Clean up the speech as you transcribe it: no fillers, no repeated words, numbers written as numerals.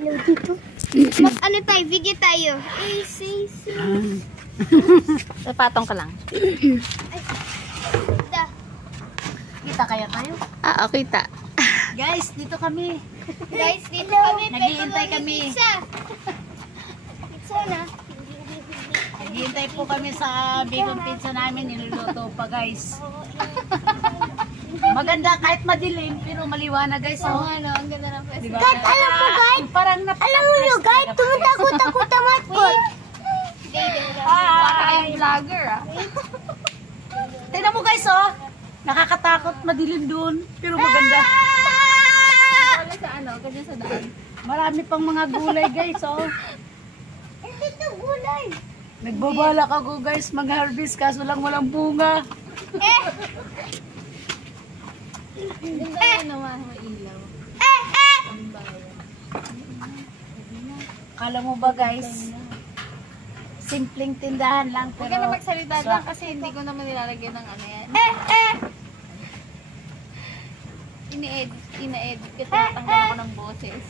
Hello dito. Ano tayo? Video tayo. Patong ka lang. Kita kaya tayo? Kita. Guys, dito kami. Guys, dito kami. Naghihintay kami. Pizza na. Naghihintay po kami sa bigong pizza namin. Niluluto pa, guys. Maganda kahit madilim, pero maliwanag, guys. Oo, Oh. ano, ang ganda ng pwesto. Diba? Guys, alam mo, guys. Parang Alam mo nyo, guys. Tumutakot-takot tamat ko. Hi! Vlogger Tingnan mo, guys, oh. Nakakatakot, madilim dun, pero maganda. Wala sa ano, kasi sa daan. Marami pang mga gulay, guys, oh. Ito gulay. Nagbabalak ako, guys, mag-harvest, kaso lang walang bunga. Ganda yun naman, may ilaw. Kala mo ba, guys? Simpleng tindahan lang, Huwag ka na pero... magsalita lang kasi hindi ko naman nilalagyan ng ano yan. Ina-edit. Kasi natanggal ako ng boses.